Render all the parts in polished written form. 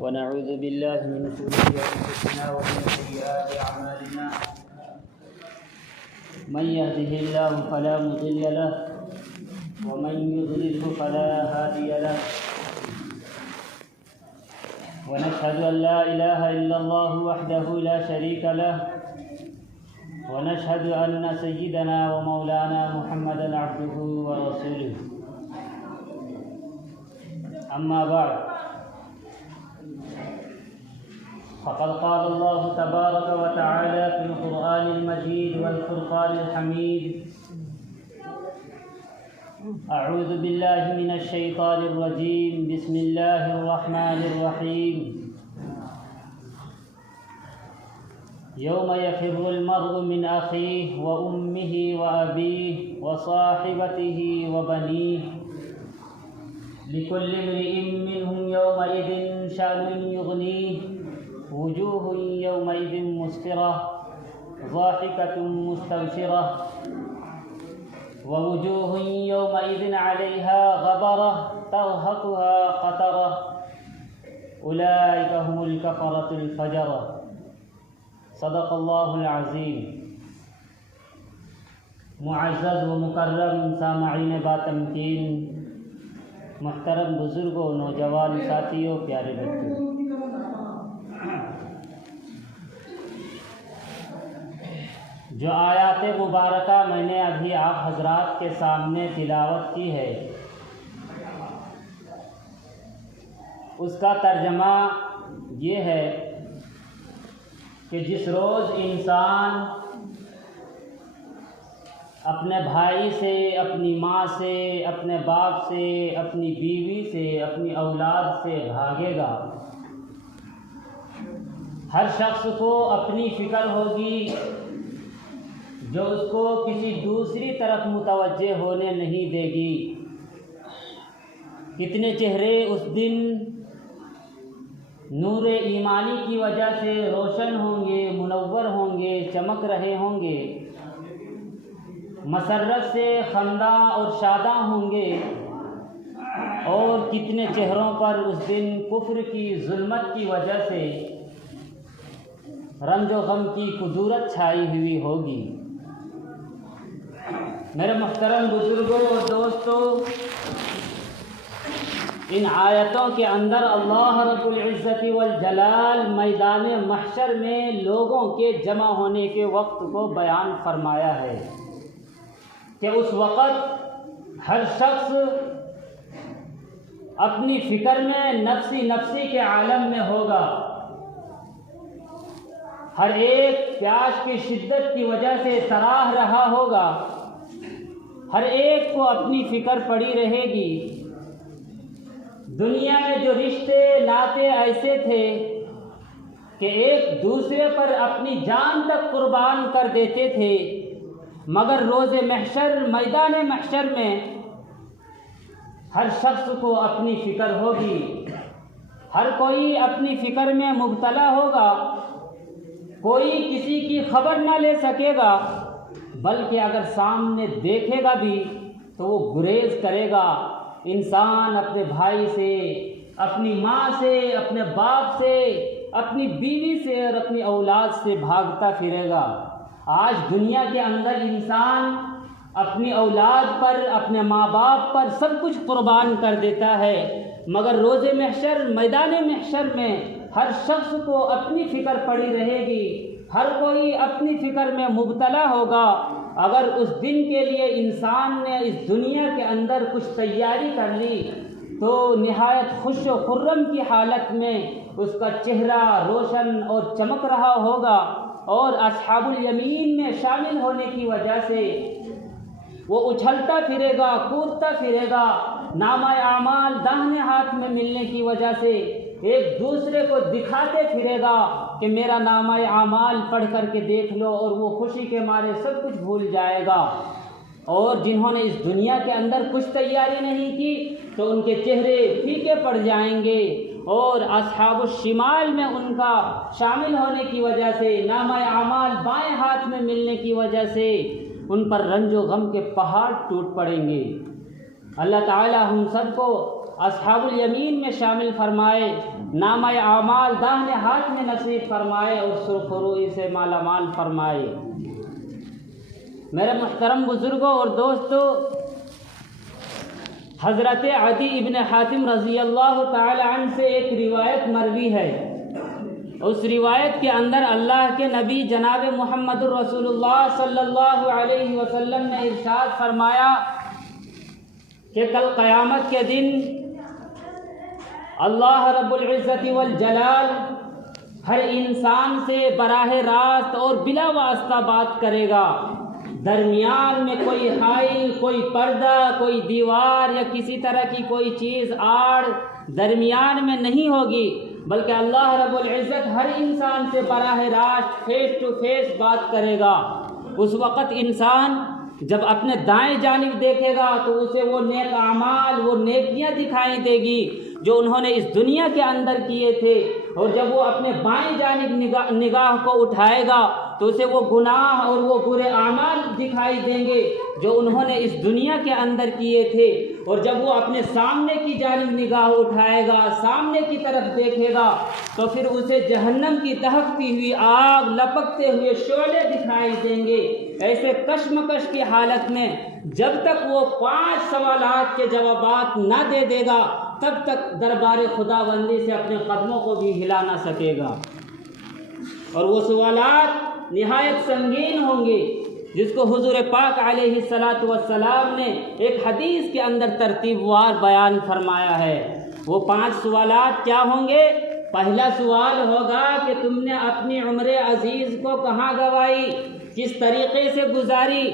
ونعوذ بالله من شرور أنفسنا ومن سيئات أعمالنا من يهده الله فلا مضل له ومن يضلله فلا هادي له ونشهد أن لا إله إلا الله وحده لا شريك له ونشهد أن سيدنا ومولانا محمدا عبده ورسوله أما بعد فقد قال الله تبارك وتعالى في القرآن المجيد والفرقان الحميد أعوذ بالله من الشيطان الرجيم بسم الله الرحمن الرحيم يوم يفر المرء من أخيه وأمه وأبيه وصاحبته وبنيه لكل امرئ منهم يومئذ شأن يغنيه وجوه يومئذ مسفرة ضاحكة مستبشرة ووجوه يومئذ عليها غبرة ترهقها قترة أولئك هم الكفرة الفجرة صدق الله العظيم. معزز و مکرم سامعین باتمکین، محترم بزرگوں، نوجوان ساتھیوں، پیارے بچوں، جو آیات مبارکہ میں نے ابھی آپ حضرات کے سامنے تلاوت کی ہے، اس کا ترجمہ یہ ہے کہ جس روز انسان اپنے بھائی سے، اپنی ماں سے، اپنے باپ سے، اپنی بیوی سے، اپنی اولاد سے بھاگے گا، ہر شخص کو اپنی فکر ہوگی جو اس کو کسی دوسری طرف متوجہ ہونے نہیں دے گی. کتنے چہرے اس دن نور ایمانی کی وجہ سے روشن ہوں گے، منور ہوں گے، چمک رہے ہوں گے، مسرت سے خنداں اور شاداں ہوں گے، اور کتنے چہروں پر اس دن کفر کی ظلمت کی وجہ سے رنج و غم کی کدورت چھائی ہوئی ہوگی. میرے محترم بزرگوں اور دوستوں، ان آیتوں کے اندر اللہ رب العزت والجلال میدان محشر میں لوگوں کے جمع ہونے کے وقت کو بیان فرمایا ہے کہ اس وقت ہر شخص اپنی فکر میں نفسی کے عالم میں ہوگا. ہر ایک پیاس کی شدت کی وجہ سے تراہ رہا ہوگا، ہر ایک کو اپنی فکر پڑی رہے گی. دنیا میں جو رشتے ناطے ایسے تھے کہ ایک دوسرے پر اپنی جان تک قربان کر دیتے تھے، مگر روز محشر، میدان محشر میں ہر شخص کو اپنی فکر ہوگی، ہر کوئی اپنی فکر میں مبتلا ہوگا. کوئی کسی کی خبر نہ لے سکے گا، بلکہ اگر سامنے دیکھے گا بھی تو وہ گریز کرے گا. انسان اپنے بھائی سے، اپنی ماں سے، اپنے باپ سے، اپنی بیوی سے اور اپنی اولاد سے بھاگتا پھرے گا. آج دنیا کے اندر انسان اپنی اولاد پر، اپنے ماں باپ پر سب کچھ قربان کر دیتا ہے، مگر روز محشر، میدان محشر میں ہر شخص کو اپنی فکر پڑی رہے گی، ہر کوئی اپنی فکر میں مبتلا ہوگا. اگر اس دن کے لیے انسان نے اس دنیا کے اندر کچھ تیاری کر لی تو نہایت خوش و خرم کی حالت میں اس کا چہرہ روشن اور چمک رہا ہوگا، اور اصحاب الیمین میں شامل ہونے کی وجہ سے وہ اچھلتا پھرے گا، کودتا پھرے گا. نامہ اعمال داہنے ہاتھ میں ملنے کی وجہ سے ایک دوسرے کو دکھاتے پھرے گا کہ میرا نامہ اعمال پڑھ کر کے دیکھ لو، اور وہ خوشی کے مارے سب کچھ بھول جائے گا. اور جنہوں نے اس دنیا کے اندر کچھ تیاری نہیں کی تو ان کے چہرے پھیکے پڑ جائیں گے، اور اصحاب الشمال میں ان کا شامل ہونے کی وجہ سے، نامہ اعمال بائیں ہاتھ میں ملنے کی وجہ سے ان پر رنج و غم کے پہاڑ ٹوٹ پڑیں گے. اللہ تعالی ہم سب کو اصحاب الیمین میں شامل فرمائے، نامہ اعمال داہنے ہاتھ میں نصیب فرمائے اور سرخ روئی سے مالا مال فرمائے۔ میرے محترم بزرگوں اور دوستوں، حضرت عدی ابن حاتم رضی اللہ تعالی عنہ سے ایک روایت مروی ہے۔ اس روایت کے اندر اللہ کے نبی جناب محمد الرسول اللہ صلی اللہ علیہ وسلم نے ارشاد فرمایا کہ کل قیامت کے دن اللہ رب العزت والجلال ہر انسان سے براہ راست اور بلا واسطہ بات کرے گا۔ درمیان میں کوئی حائل، کوئی پردہ، کوئی دیوار یا کسی طرح کی کوئی چیز آڑ درمیان میں نہیں ہوگی، بلکہ اللہ رب العزت ہر انسان سے براہ راست فیس ٹو فیس بات کرے گا۔ اس وقت انسان جب اپنے دائیں جانب دیکھے گا تو اسے وہ نیک اعمال، وہ نیکیاں دکھائی دے گی جو انہوں نے اس دنیا کے اندر کیے تھے، اور جب وہ اپنے بائیں جانب نگاہ کو اٹھائے گا تو اسے وہ گناہ اور وہ برے اعمال دکھائی دیں گے جو انہوں نے اس دنیا کے اندر کیے تھے، اور جب وہ اپنے سامنے کی جانب نگاہ اٹھائے گا، سامنے کی طرف دیکھے گا تو پھر اسے جہنم کی دہکتی ہوئی آگ، لپکتے ہوئے شعلے دکھائی دیں گے۔ ایسے کشمکش کی حالت میں جب تک وہ 5 سوالات کے جوابات نہ دے دے گا تب تک دربار خداوندی سے اپنے قدموں کو بھی ہلا نہ سکے گا، اور وہ سوالات نہایت سنگین ہوں گے، جس کو حضور پاک علیہ السلام نے ایک حدیث کے اندر ترتیب وار بیان فرمایا ہے۔ وہ 5 سوالات کیا ہوں گے؟ پہلا سوال ہوگا کہ تم نے اپنی عمر عزیز کو کہاں گوائی، کس طریقے سے گزاری،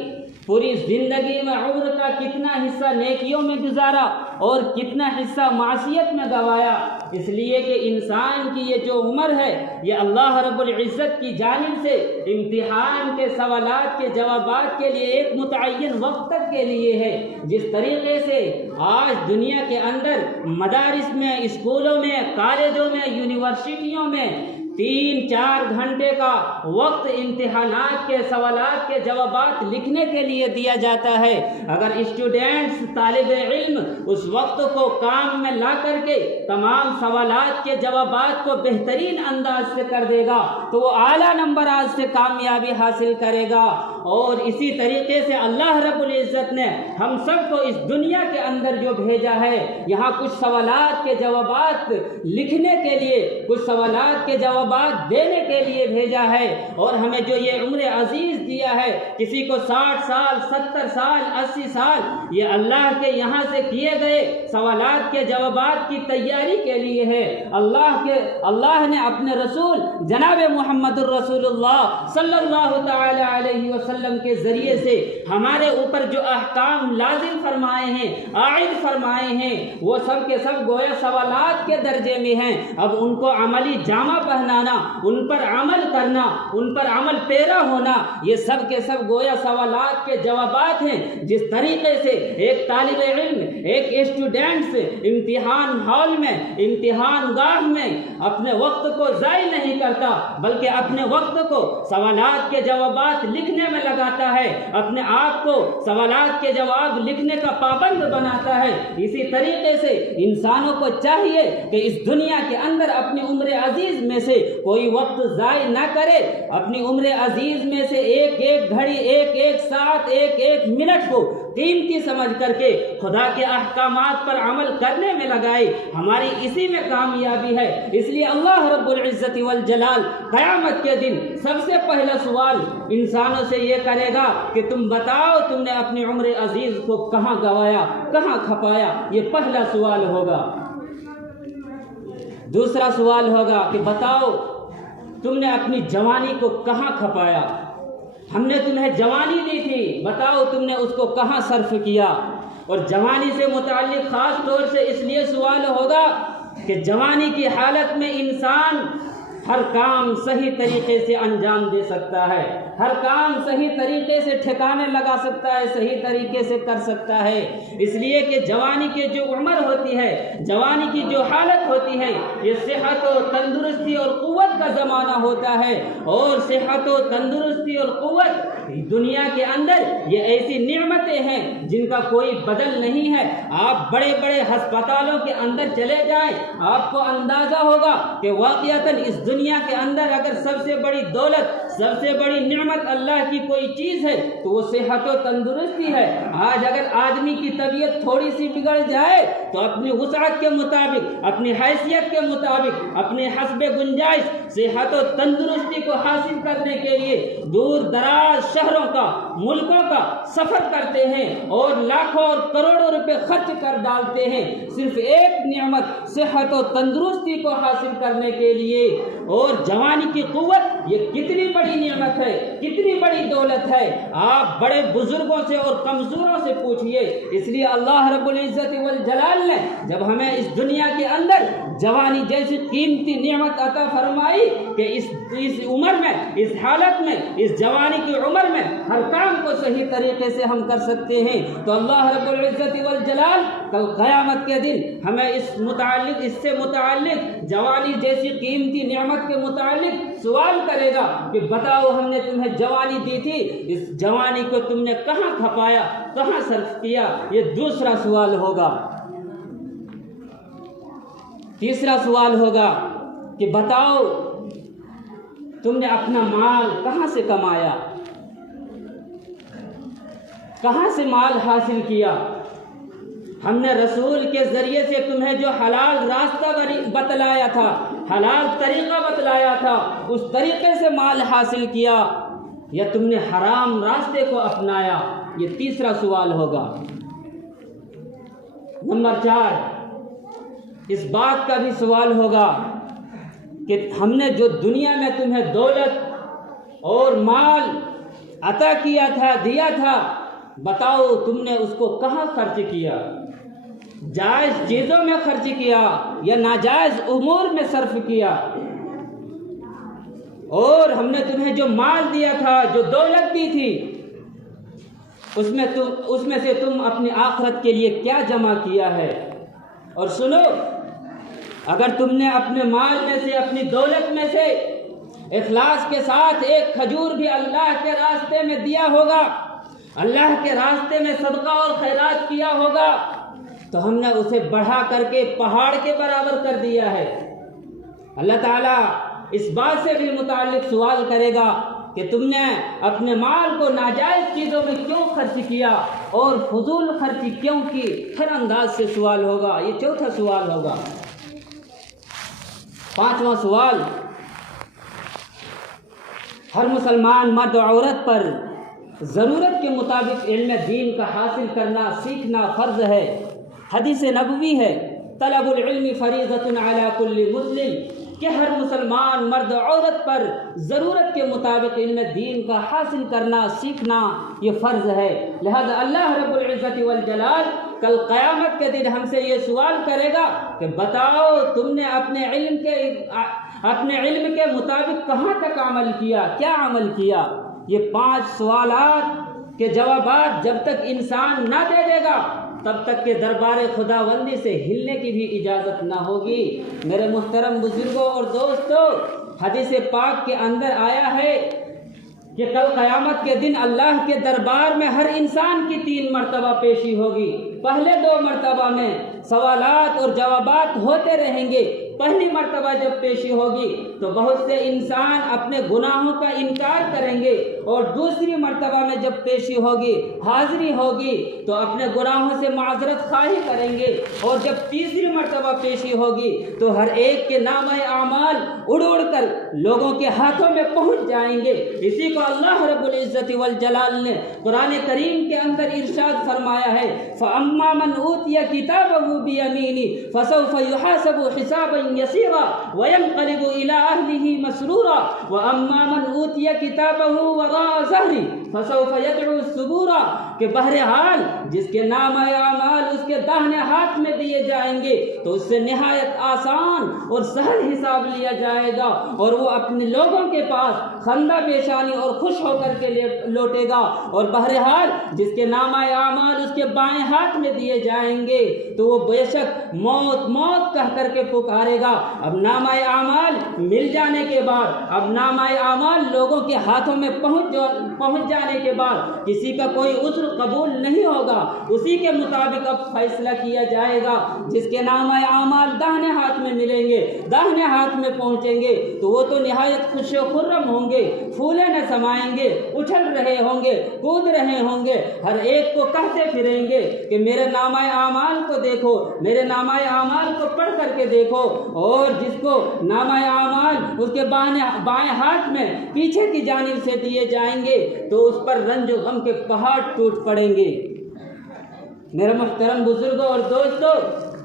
پوری زندگی میں عمر کا کتنا حصہ نیکیوں میں گزارا اور کتنا حصہ معصیت میں گوایا۔ اس لیے کہ انسان کی یہ جو عمر ہے یہ اللہ رب العزت کی جانب سے امتحان کے سوالات کے جوابات کے لیے ایک متعین وقت تک کے لیے ہے۔ جس طریقے سے آج دنیا کے اندر مدارس میں، اسکولوں میں، کالجوں میں، یونیورسٹیوں میں 3-4 گھنٹے کا وقت امتحانات کے سوالات کے جوابات لکھنے کے لیے دیا جاتا ہے۔ اگر اسٹوڈینٹس، طالب علم اس وقت کو کام میں لا کر کے تمام سوالات کے جوابات کو بہترین انداز سے کر دے گا تو وہ اعلیٰ نمبرات سے کامیابی حاصل کرے گا۔ اور اسی طریقے سے اللہ رب العزت نے ہم سب کو اس دنیا کے اندر جو بھیجا ہے، یہاں کچھ سوالات کے جوابات لکھنے کے لیے، کچھ سوالات کے جوابات دینے کے لیے بھیجا ہے، اور ہمیں جو یہ عمر عزیز دیا ہے، کسی کو 60 سال، 70 سال، 80 سال، یہ اللہ کے یہاں سے کیے گئے سوالات کے جوابات کی تیاری کے لیے ہے۔ اللہ نے اپنے رسول جناب محمد الرسول اللہ صلی اللہ تعالی علیہ وسلم کے ذریعے سے ہمارے اوپر جو احکام لازم فرمائے ہیں، عائد فرمائے ہیں، وہ سب کے سب گویا سوالات کے درجے میں ہیں۔ اب ان کو عملی جامہ پہنانا، ان پر عمل کرنا، ان پر عمل پیرا ہونا، یہ سب کے سب گویا سوالات کے جوابات ہیں۔ جس طریقے سے ایک طالب علم، ایک اسٹوڈنٹس امتحان ہال میں، امتحان گاہ میں اپنے وقت کو ضائع نہیں کرتا بلکہ اپنے وقت کو سوالات کے جوابات لکھنے میں لگاتا ہے، اپنے آپ کو سوالات کے جواب لکھنے کا پابند بناتا ہے، اسی طریقے سے انسانوں کو چاہیے کہ اس دنیا کے اندر اپنی عمر عزیز میں سے کوئی وقت ضائع نہ کرے، اپنی عمر عزیز میں سے ایک ایک گھڑی، ایک ایک ساتھ، ایک ایک منٹ کو قیمتی سمجھ کر کے خدا کے احکامات پر عمل کرنے میں لگائے۔ ہماری اسی میں کامیابی ہے۔ اس لیے اللہ رب العزت والجلال قیامت کے دن سب سے پہلا سوال انسانوں سے یہ کرے گا کہ تم بتاؤ تم نے اپنی عمر عزیز کو کہاں گوایا، کہاں کھپایا، یہ پہلا سوال ہوگا۔ دوسرا سوال ہوگا کہ بتاؤ تم نے اپنی جوانی کو کہاں کھپایا، ہم نے تمہیں جوانی دی تھی، بتاؤ تم نے اس کو کہاں صرف کیا۔ اور جوانی سے متعلق خاص طور سے اس لیے سوال ہوگا کہ جوانی کی حالت میں انسان ہر کام صحیح طریقے سے انجام دے سکتا ہے، ہر کام صحیح طریقے سے ٹھکانے لگا سکتا ہے، صحیح طریقے سے کر سکتا ہے۔ اس لیے کہ جوانی کی جو عمر ہوتی ہے، جوانی کی جو حالت ہوتی ہے، یہ صحت و تندرستی اور قوت کا زمانہ ہوتا ہے، اور صحت و تندرستی اور قوت دنیا کے اندر یہ ایسی نعمتیں ہیں جن کا کوئی بدل نہیں ہے۔ آپ بڑے بڑے ہسپتالوں کے اندر چلے جائیں، آپ کو اندازہ ہوگا کہ واقعتاً اس دنیا کے اندر اگر سب سے بڑی دولت، سب سے بڑی نعمت اللہ کی کوئی چیز ہے تو وہ صحت و تندرستی ہے۔ آج اگر آدمی کی طبیعت تھوڑی سی بگڑ جائے تو اپنی وسعت کے مطابق، اپنی حیثیت کے مطابق، اپنے حسب گنجائش صحت و تندرستی کو حاصل کرنے کے لیے دور دراز شہروں کا، ملکوں کا سفر کرتے ہیں اور لاکھوں اور کروڑوں روپے خرچ کر ڈالتے ہیں صرف ایک نعمت صحت و تندرستی کو حاصل کرنے کے لیے۔ اور جوانی کی قوت یہ کتنی بڑی نعمت ہے، کتنی بڑی دولت ہے، آپ بڑے بزرگوں سے اور کمزوروں سے پوچھئے۔ اس لیے اللہ رب العزت والجلال نے جب ہمیں اس دنیا کے اندر جوانی جیسی قیمتی نعمت عطا فرمائی کہ اس عمر میں، اس حالت میں، اس جوانی کی عمر میں ہر کام کو صحیح طریقے سے ہم کر سکتے ہیں، تو اللہ رب العزت والجلال کل قیامت کے دن ہمیں اس سے متعلق جوانی جیسی قیمتی نعمت کے متعلق سوال کرے گا کہ بتاؤ ہم نے تمہیں جوانی دی تھی، اس جوانی کو تم نے کہاں کھپایا، کہاں صرف کیا؟ یہ دوسرا سوال ہوگا۔ تیسرا سوال ہوگا کہ بتاؤ تم نے اپنا مال کہاں سے کمایا، کہاں سے مال حاصل کیا؟ ہم نے رسول کے ذریعے سے تمہیں جو حلال راستہ بتلایا تھا، حلال طریقہ بتلایا تھا، اس طریقے سے مال حاصل کیا یا تم نے حرام راستے کو اپنایا؟ یہ تیسرا سوال ہوگا۔ نمبر 4، اس بات کا بھی سوال ہوگا کہ ہم نے جو دنیا میں تمہیں دولت اور مال عطا کیا تھا، دیا تھا، بتاؤ تم نے اس کو کہاں خرچ کیا؟ جائز چیزوں میں خرچ کیا یا ناجائز امور میں صرف کیا؟ اور ہم نے تمہیں جو مال دیا تھا، جو دولت دی تھی، اس میں سے تم اپنی آخرت کے لیے کیا جمع کیا ہے؟ اور سنو، اگر تم نے اپنے مال میں سے، اپنی دولت میں سے اخلاص کے ساتھ ایک کھجور بھی اللہ کے راستے میں دیا ہوگا، اللہ کے راستے میں صدقہ اور خیرات کیا ہوگا، تو ہم نے اسے بڑھا کر کے پہاڑ کے برابر کر دیا ہے۔ اللہ تعالیٰ اس بات سے بھی متعلق سوال کرے گا کہ تم نے اپنے مال کو ناجائز چیزوں میں کیوں خرچ کیا اور فضول خرچی کیوں کی؟ ہر انداز سے سوال ہوگا۔ یہ چوتھا سوال ہوگا۔ پانچواں سوال، ہر مسلمان مرد و عورت پر ضرورت کے مطابق علم دین کا حاصل کرنا، سیکھنا فرض ہے۔ حدیث نبوی ہے، طلب العلم فریضۃ علی کل مسلم، کہ ہر مسلمان مرد و عورت پر ضرورت کے مطابق علم دین کا حاصل کرنا، سیکھنا یہ فرض ہے۔ لہذا اللہ رب العزت والجلال کل قیامت کے دن ہم سے یہ سوال کرے گا کہ بتاؤ تم نے اپنے علم کے مطابق کہاں تک عمل کیا، کیا عمل کیا؟ یہ 5 سوالات کے جوابات جب تک انسان نہ دے دے گا تب تک کہ دربار خداوندی سے ہلنے کی بھی اجازت نہ ہوگی۔ میرے محترم بزرگوں اور دوستوں، حدیث پاک کے اندر آیا ہے کہ کل قیامت کے دن اللہ کے دربار میں ہر انسان کی 3 مرتبہ پیشی ہوگی۔ پہلے 2 مرتبہ میں سوالات اور جوابات ہوتے رہیں گے۔ پہلی مرتبہ جب پیشی ہوگی تو بہت سے انسان اپنے گناہوں کا انکار کریں گے، اور دوسری مرتبہ میں جب پیشی ہوگی، حاضری ہوگی، تو اپنے گناہوں سے معذرت خواہی کریں گے، اور جب تیسری مرتبہ پیشی ہوگی تو ہر ایک کے نامہ اعمال اڑ اڑ کر لوگوں کے ہاتھوں میں پہنچ جائیں گے۔ اسی کو اللہ رب العزت والجلال نے قرآن کریم کے اندر ارشاد فرمایا ہے، فَأَمَّا مَنْ أُوتِيَ كِتَابَهُ بِيَمِينِهِ فَسَوْفَ يُحَاسَبُ حِسَابًا يَسِيرًا وَيَنْقَلِبُ إِلَىٰ أَهْلِهِ مَسْرُورًا وَأَمَّا مَنْ أُوتِيَ كِتَابَهُ وَرَاءَ ظَهْرِهِ فَسَوْفَ يَدْعُو ثُبُورًا، کہ بہرحال جس کے نامہ اعمال اس کے داہنے ہاتھ میں دیے جائیں گے تو اس سے نہایت آسان آسان اور سہل حساب لیا جائے گا، اور وہ اپنے لوگوں کے پاس خندہ پیشانی اور خوش ہو کر کے لوٹے گا۔ اور بہرحال جس کے نامہ اعمال اس کے بائیں ہاتھ میں دیے جائیں گے تو وہ بے شک موت موت کہہ کر کے پکارے گا۔ اب نامہ اعمال مل جانے کے بعد، اب نامہ اعمال لوگوں کے ہاتھوں میں پہنچ جانے کے بعد کسی کا کوئی عذر قبول نہیں ہوگا، اسی کے مطابق اب فیصلہ کیا جائے گا۔ جس کے نامہ اعمال داہنے ہاتھ میں ملیں گے، داہنے ہاتھ میں پہنچیں گے تو وہ تو نہایت خوش و خرم ہوں گے، پھولے نہ سمائیں گے، اچھل رہے ہوں گے، کود رہے ہوں گے، ہر ایک کو کہتے پھریں گے کہ میرے نامہ اعمال کو دیکھو، میرے نامہ اعمال کو پڑھ کر کے دیکھو۔ اور جس کو نامہ اعمال اس کے بائیں ہاتھ میں پیچھے کی جانب سے دیے جائیں گے تو اس پر رنج و غم کے پہاڑ ٹوٹ پڑیں گے۔ میرے محترم بزرگوں اور دوستوں،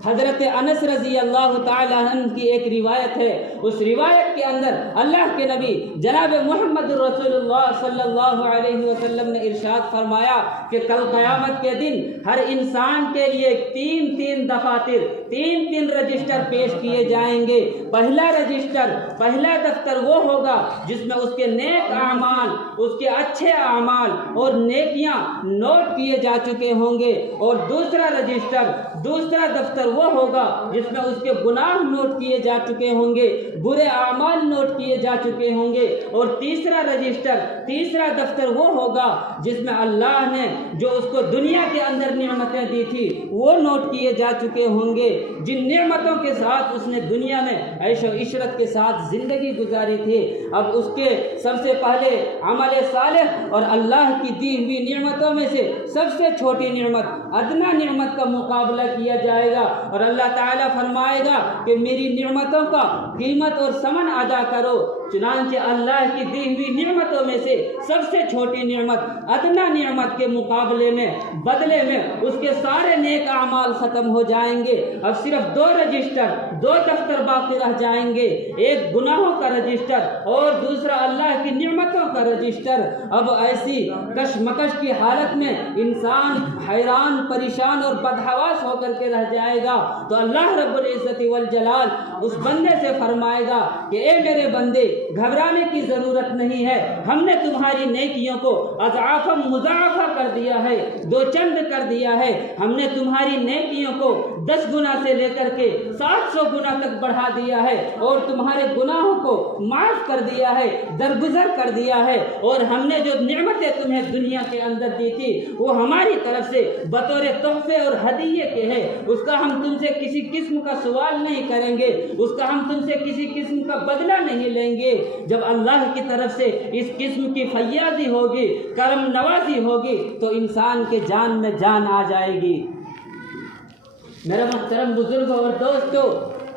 حضرت انس رضی اللہ تعالی عنہ کی ایک روایت ہے، اس روایت کے اندر اللہ کے نبی جناب محمد رسول اللہ صلی اللہ علیہ وسلم نے ارشاد فرمایا کہ کل قیامت کے دن ہر انسان کے لیے تین دفاتر، تین رجسٹر پیش کیے جائیں گے۔ پہلا دفتر وہ ہوگا جس میں اس کے نیک اعمال، اس کے اچھے اعمال اور نیکیاں نوٹ کیے جا چکے ہوں گے، اور دوسرا دفتر وہ ہوگا جس میں اس کے گناہ نوٹ کیے جا چکے ہوں گے، برے اعمال نوٹ کیے جا چکے ہوں گے، اور تیسرا دفتر وہ ہوگا جس میں اللہ نے جو اس کو دنیا کے اندر نعمتیں دی تھی وہ نوٹ کیے جا چکے ہوں گے، جن نعمتوں کے ساتھ اس نے دنیا میں عیش و عشرت کے ساتھ زندگی گزاری تھی۔ اب اس کے سب سے پہلے عمل صالح اور اللہ کی دی ہوئی نعمتوں میں سے سب سے چھوٹی نعمت، ادنا نعمت کا مقابلہ کیا جائے گا، اور اللہ تعالیٰ فرمائے گا کہ میری نعمتوں کا قیمت اور ثمن ادا کرو۔ چنانچہ اللہ کی دی ہوئی نعمتوں میں سے سب سے چھوٹی نعمت، ادنا نعمت کے مقابلے میں، بدلے میں اس کے سارے نیک اعمال ختم ہو جائیں گے۔ اب صرف دو دفتر باقی رہ جائیں گے، ایک گناہوں کا رجسٹر اور دوسرا اللہ کی نعمتوں کا رجسٹر۔ اب ایسی کشمکش کی حالت میں انسان حیران، پریشان اور بدحواس ہو کر کے رہ جائے گا، تو اللہ رب العزت والجلال اس بندے سے فرمائے گا کہ اے میرے بندے، گھبرانے کی ضرورت نہیں ہے، ہم نے تمہاری نیکیوں کو اضعافا مضاعفہ کر دیا ہے، دو چند کر دیا ہے، ہم نے تمہاری نیکیوں کو 10 گنا سے لے کر کے 700 گنا تک بڑھا دیا ہے، اور تمہارے گناہوں کو معاف کر دیا ہے، درگزر کر دیا ہے، اور ہم نے جو نعمتیں تمہیں دنیا کے اندر دی تھی وہ ہماری طرف سے بطور تحفے اور ہدیے کے ہیں، اس کا ہم تم سے کسی قسم کا سوال نہیں کریں گے، اس کا ہم تم سے کسی قسم کا بدلہ نہیں لیں گے۔ جب اللہ کی طرف سے اس قسم کی فیاضی ہوگی، کرم نوازی ہوگی، تو انسان کے جان میں جان آ جائے گی۔ میرے محترم بزرگوں اور دوستوں،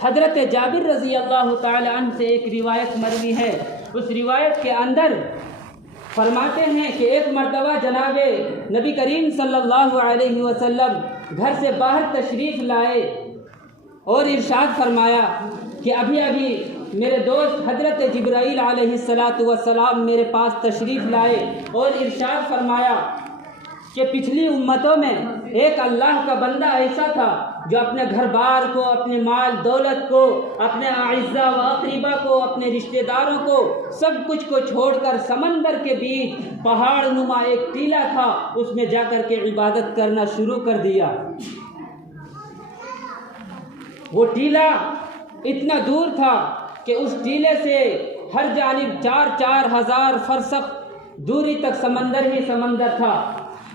حضرت جابر رضی اللہ تعالی عنہ سے ایک روایت مروی ہے، اس روایت کے اندر فرماتے ہیں کہ ایک مرتبہ جناب نبی کریم صلی اللہ علیہ وسلم گھر سے باہر تشریف لائے اور ارشاد فرمایا کہ ابھی میرے دوست حضرت جبرائیل علیہ السلام میرے پاس تشریف لائے اور ارشاد فرمایا کہ پچھلی امتوں میں ایک اللہ کا بندہ ایسا تھا جو اپنے گھر بار کو، اپنے مال دولت کو، اپنے اعزاء و اقربا کو، اپنے رشتہ داروں کو، سب کچھ کو چھوڑ کر سمندر کے بیچ پہاڑ نما ایک ٹیلا تھا، اس میں جا کر کے عبادت کرنا شروع کر دیا۔ وہ ٹیلا اتنا دور تھا کہ اس ٹیلے سے ہر جانب 4-4 ہزار فرسخ دوری تک سمندر ہی سمندر تھا،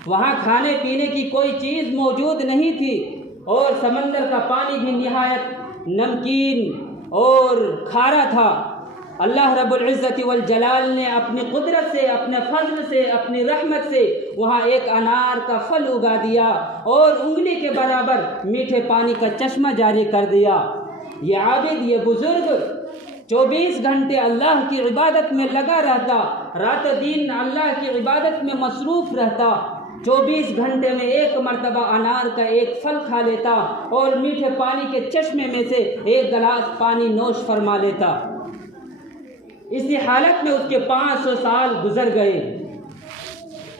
وہاں کھانے پینے کی کوئی چیز موجود نہیں تھی، اور سمندر کا پانی بھی نہایت نمکین اور کھارا تھا۔ اللہ رب العزت والجلال نے اپنی قدرت سے، اپنے فضل سے، اپنی رحمت سے وہاں ایک انار کا پھل اگا دیا اور انگلی کے برابر میٹھے پانی کا چشمہ جاری کر دیا۔ یہ عابد، یہ بزرگ 24 گھنٹے اللہ کی عبادت میں لگا رہتا، رات و دن اللہ کی عبادت میں مصروف رہتا، 24 گھنٹے میں ایک مرتبہ انار کا ایک پھل کھا لیتا اور میٹھے پانی کے چشمے میں سے ایک گلاس پانی نوش فرما لیتا۔ اسی حالت میں اس کے 500 سال گزر گئے۔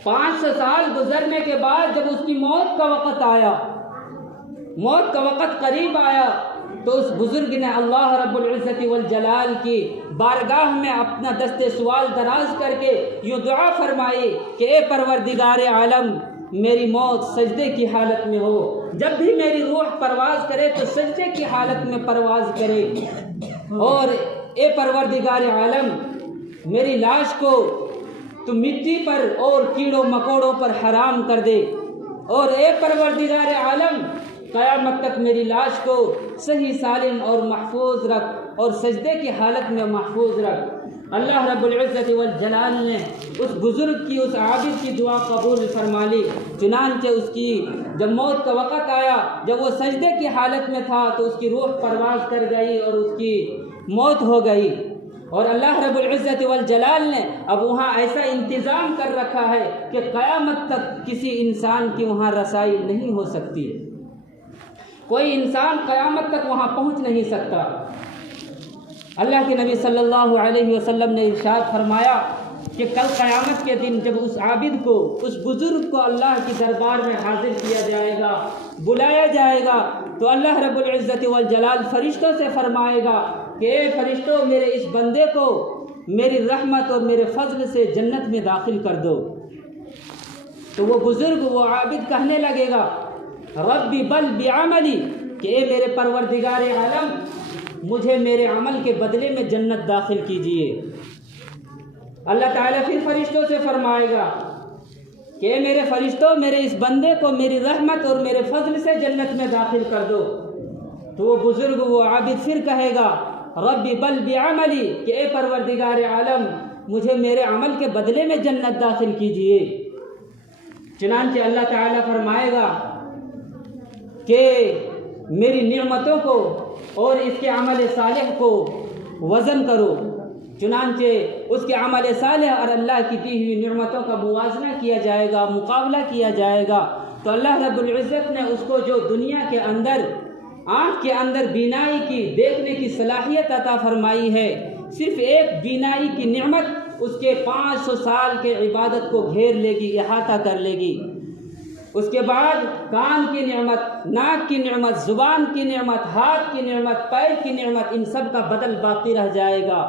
500 سال گزرنے کے بعد جب اس کی موت کا وقت آیا، موت کا وقت قریب آیا، تو اس بزرگ نے اللہ رب العزت والجلال کی بارگاہ میں اپنا دست سوال دراز کر کے یوں دعا فرمائی کہ اے پروردگار عالم، میری موت سجدے کی حالت میں ہو، جب بھی میری روح پرواز کرے تو سجدے کی حالت میں پرواز کرے، اور اے پروردگار عالم، میری لاش کو تو مٹی پر اور کیڑوں مکوڑوں پر حرام کر دے، اور اے پروردگار عالم، قیامت تک میری لاش کو صحیح سالم اور محفوظ رکھ اور سجدے کی حالت میں محفوظ رکھ۔ اللہ رب العزت والجلال نے اس بزرگ کی، اس عابد کی دعا قبول فرما لی۔ چنانچہ اس کی جب موت کا وقت آیا، جب وہ سجدے کی حالت میں تھا تو اس کی روح پرواز کر گئی اور اس کی موت ہو گئی، اور اللہ رب العزت والجلال نے اب وہاں ایسا انتظام کر رکھا ہے کہ قیامت تک کسی انسان کی وہاں رسائی نہیں ہو سکتی، کوئی انسان قیامت تک وہاں پہنچ نہیں سکتا۔ اللہ کے نبی صلی اللہ علیہ وسلم نے ارشاد فرمایا کہ کل قیامت کے دن جب اس عابد کو، اس بزرگ کو اللہ کی دربار میں حاضر کیا جائے گا، بلایا جائے گا، تو اللہ رب العزت والجلال فرشتوں سے فرمائے گا کہ اے فرشتوں، میرے اس بندے کو میری رحمت اور میرے فضل سے جنت میں داخل کر دو۔ تو وہ بزرگ، وہ عابد کہنے لگے گا ربی بل بعملی، کہ اے میرے پروردگار عالم، مجھے میرے عمل کے بدلے میں جنت داخل کیجئے۔ اللہ تعالیٰ پھر فرشتوں سے فرمائے گا کہ اے میرے فرشتوں، میرے اس بندے کو میری رحمت اور میرے فضل سے جنت میں داخل کر دو۔ تو وہ بزرگ، وہ عابد پھر کہے گا ربی بل بعملی، کہ اے پروردگار عالم، مجھے میرے عمل کے بدلے میں جنت داخل کیجئے۔ چنانچہ اللہ تعالیٰ فرمائے گا کہ میری نعمتوں کو اور اس کے عمل صالح کو وزن کرو۔ چنانچہ اس کے عمل صالح اور اللہ کی دی ہوئی نعمتوں کا موازنہ کیا جائے گا، مقابلہ کیا جائے گا۔ تو اللہ رب العزت نے اس کو جو دنیا کے اندر آنکھ کے اندر بینائی کی، دیکھنے کی صلاحیت عطا فرمائی ہے، صرف ایک بینائی کی نعمت اس کے 500 سال کے عبادت کو گھیر لے گی، احاطہ کر لے گی۔ اس کے بعد کان کی نعمت، ناک کی نعمت، زبان کی نعمت، ہاتھ کی نعمت، پیر کی نعمت، ان سب کا بدل باقی رہ جائے گا۔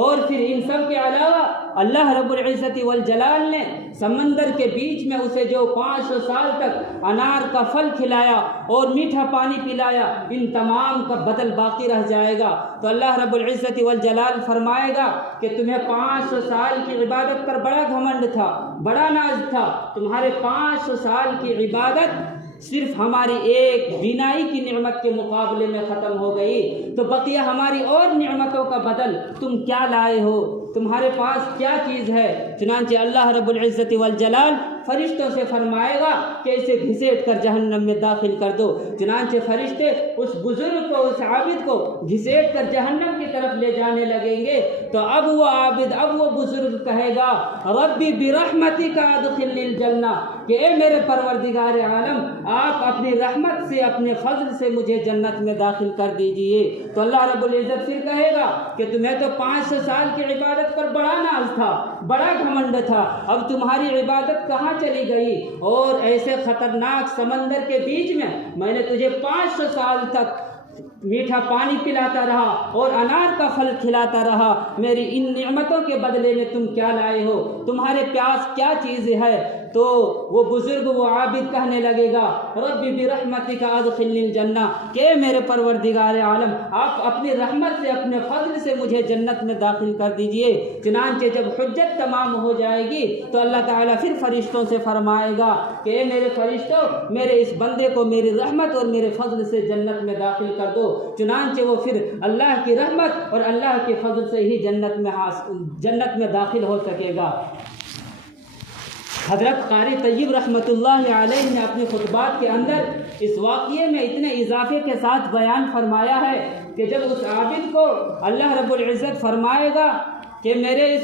اور پھر ان سب کے علاوہ اللہ رب العزت والجلال نے سمندر کے بیچ میں اسے جو 500 سال تک انار کا پھل کھلایا اور میٹھا پانی پلایا، ان تمام کا بدل باقی رہ جائے گا۔ تو اللہ رب العزت والجلال فرمائے گا کہ تمہیں 500 سال کی عبادت پر بڑا گھمنڈ تھا، بڑا ناز تھا، تمہارے 500 سال کی عبادت صرف ہماری ایک بینائی کی نعمت کے مقابلے میں ختم ہو گئی، تو بقیہ ہماری اور نعمتوں کا بدل تم کیا لائے ہو، تمہارے پاس کیا چیز ہے؟ چنانچہ اللہ رب العزت والجلال فرشتوں سے فرمائے گا کہ اسے گھسیٹ کر جہنم میں داخل کر دو۔ چنانچہ فرشتے اس بزرگ کو، اس عابد کو گھسیٹ کر جہنم کی طرف لے جانے لگیں گے۔ تو اب وہ عابد، اب وہ بزرگ کہے گا ربی برحمتک ادخلنی الجنہ، کہ اے میرے پروردگار عالم، آپ اپنی رحمت سے، اپنے فضل سے مجھے جنت میں داخل کر دیجئے۔ تو اللہ رب العزت پھر کہے گا کہ تمہیں تو 500 سال کی عبادت پر بڑا ناز تھا، بڑا گھمنڈ تھا، اب تمہاری عبادت کہاں چلی گئی؟ اور ایسے خطرناک سمندر کے بیچ میں نے تجھے 500 سال تک میٹھا پانی پلاتا رہا اور انار کا پھل کھلاتا رہا، میری ان نعمتوں کے بدلے میں تم کیا لائے ہو؟ تمہارے پاس کیا چیز ہے؟ تو وہ بزرگ، وہ عابد کہنے لگے گا ربی برحمتک ادخلنی الجنہ، کہ میرے پروردگار عالم، آپ اپنی رحمت سے، اپنے فضل سے مجھے جنت میں داخل کر دیجئے۔ چنانچہ جب حجت تمام ہو جائے گی تو اللہ تعالیٰ پھر فرشتوں سے فرمائے گا کہ اے میرے فرشتوں، میرے اس بندے کو میری رحمت اور میرے فضل سے جنت میں داخل کر دو۔ چنانچہ وہ پھر اللہ کی رحمت اور اللہ کے فضل سے ہی جنت میں داخل ہو سکے گا۔ حضرت قاری طیب رحمۃ اللہ علیہ نے اپنے خطبات کے اندر اس واقعے میں اتنے اضافے کے ساتھ بیان فرمایا ہے کہ جب اس عابد کو اللہ رب العزت فرمائے گا کہ میرے اس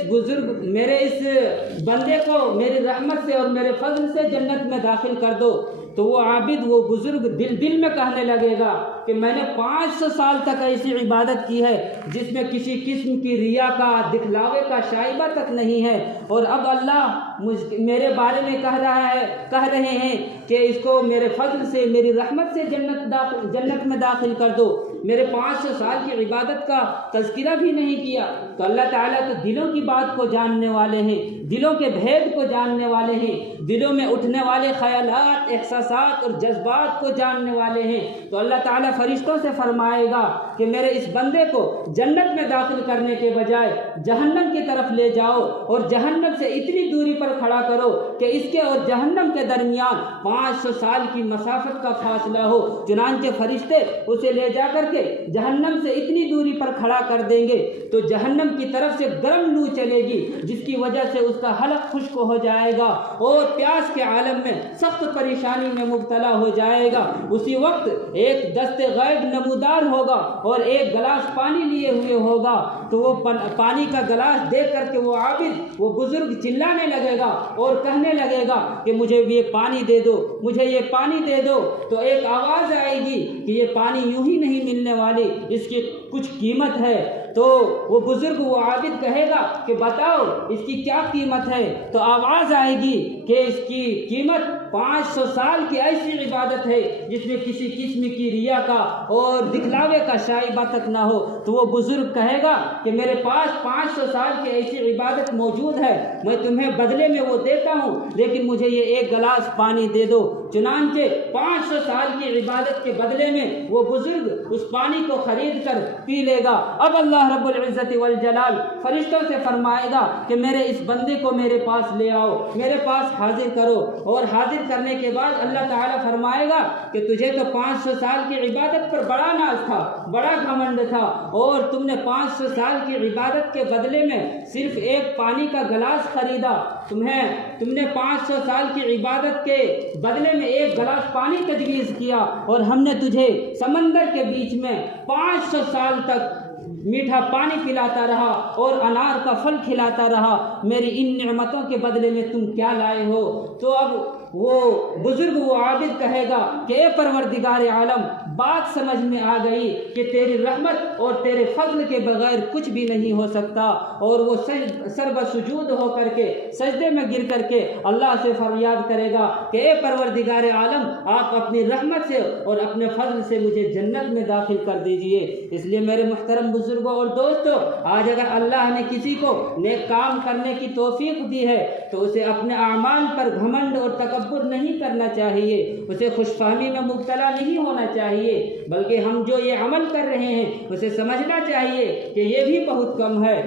بندے کو میری رحمت سے اور میرے فضل سے جنت میں داخل کر دو، تو وہ عابد، وہ بزرگ دل میں کہنے لگے گا کہ میں نے 500 سال تک ایسی عبادت کی ہے جس میں کسی قسم کی ریا کا، دکھلاوے کا شائبہ تک نہیں ہے، اور اب اللہ میرے بارے میں کہہ رہے ہیں کہ اس کو میرے فضل سے، میری رحمت سے جنت میں داخل کر دو۔ میرے 500 سال کی عبادت کا تذکرہ بھی نہیں کیا۔ تو اللہ تعالیٰ تو دلوں کی بات کو جاننے والے ہیں، دلوں کے بھید کو جاننے والے ہیں، دلوں میں اٹھنے والے خیالات، احساسات اور جذبات کو جاننے والے ہیں۔ تو اللہ تعالیٰ فرشتوں سے فرمائے گا کہ میرے اس بندے کو جنت میں داخل کرنے کے بجائے جہنم کی طرف لے جاؤ اور جہنم سے اتنی دوری پر کھڑا کرو کہ اس کے اور جہنم کے درمیان 500 سال کی مسافت کا فاصلہ ہو۔ چنانچہ فرشتے اسے لے جا کر کے جہنم سے اتنی دوری پر کھڑا کر دیں گے تو جہنم کی طرف سے گرم لو چلے گی، جس کی وجہ سے اس کا حلق خشک ہو جائے گا اور پیاس کے عالم میں سخت پریشانی میں مبتلا ہو جائے گا۔ اسی وقت ایک دست غیب نمودار ہوگا اور ایک گلاس پانی لیے ہوئے ہوگا، تو وہ پانی کا گلاس دیکھ کر کے وہ عابد، وہ بزرگ چلانے لگے گا اور کہنے لگے گا کہ مجھے یہ پانی دے دو، مجھے یہ پانی دے دو۔ تو ایک آواز آئے گی کہ یہ پانی یوں ہی نہیں ملنے والی، اس کی کچھ قیمت ہے۔ تو وہ بزرگ، وہ عابد کہے گا کہ بتاؤ اس کی کیا قیمت ہے؟ تو آواز آئے گی کہ اس کی قیمت 500 سال کی ایسی عبادت ہے جس میں کسی قسم کی ریا کا اور دکھلاوے کا شائبہ تک نہ ہو۔ تو وہ بزرگ کہے گا کہ میرے پاس 500 سال کی ایسی عبادت موجود ہے، میں تمہیں بدلے میں وہ دیتا ہوں، لیکن مجھے یہ ایک گلاس پانی دے دو۔ چنانچہ 500 سال کی عبادت کے بدلے میں وہ بزرگ اس پانی کو خرید کر پی لے گا۔ اب اللہ رب العزت والجلال فرشتوں سے فرمائے گا کہ میرے اس بندے کو میرے پاس لے آؤ، میرے پاس حاضر کرو، اور حاضر کرنے کے بعد اللہ تعالیٰ فرمائے گا کہ تجھے تو 500 سال کی عبادت پر بڑا ناز تھا، بڑا گھمنڈ تھا، اور تم نے 500 سال کی عبادت کے بدلے میں صرف ایک پانی کا گلاس خریدا۔ تم نے 500 سال کی عبادت کے بدلے میں ایک گلاس پانی تجویز کیا، اور ہم نے تجھے سمندر کے بیچ میں 500 سال تک میٹھا پانی پلاتا رہا اور انار کا پھل کھلاتا رہا، میری ان نعمتوں کے بدلے میں تم کیا لائے ہو؟ تو اب وہ بزرگ، وہ عابد کہے گا کہ اے پروردگار عالم، بات سمجھ میں آ گئی کہ تیری رحمت اور تیرے فضل کے بغیر کچھ بھی نہیں ہو سکتا، اور وہ سر بسجود ہو کر کے سجدے میں گر کر کے اللہ سے فریاد کرے گا کہ اے پروردگار عالم، آپ اپنی رحمت سے اور اپنے فضل سے مجھے جنت میں داخل کر دیجئے۔ اس لیے میرے محترم بزرگوں اور دوستوں، آج اگر اللہ نے کسی کو نیک کام کرنے کی توفیق دی ہے تو اسے اپنے اعمال پر گھمنڈ اور تکبر نہیں کرنا چاہیے، اسے خوش فہمی میں مبتلا نہیں ہونا چاہیے، بلکہ ہم جو یہ عمل کر رہے ہیں اسے سمجھنا چاہیے کہ یہ بھی بہت کم ہے۔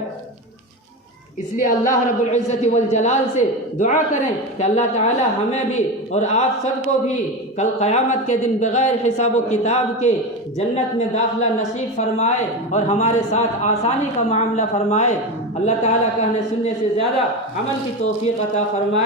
اس لیے اللہ رب العزت والجلال سے دعا کریں کہ اللہ تعالی ہمیں بھی اور آپ سب کو بھی کل قیامت کے دن بغیر حساب و کتاب کے جنت میں داخلہ نصیب فرمائے اور ہمارے ساتھ آسانی کا معاملہ فرمائے۔ اللہ تعالیٰ کہنے سننے سے زیادہ عمل کی توفیق عطا فرمائے۔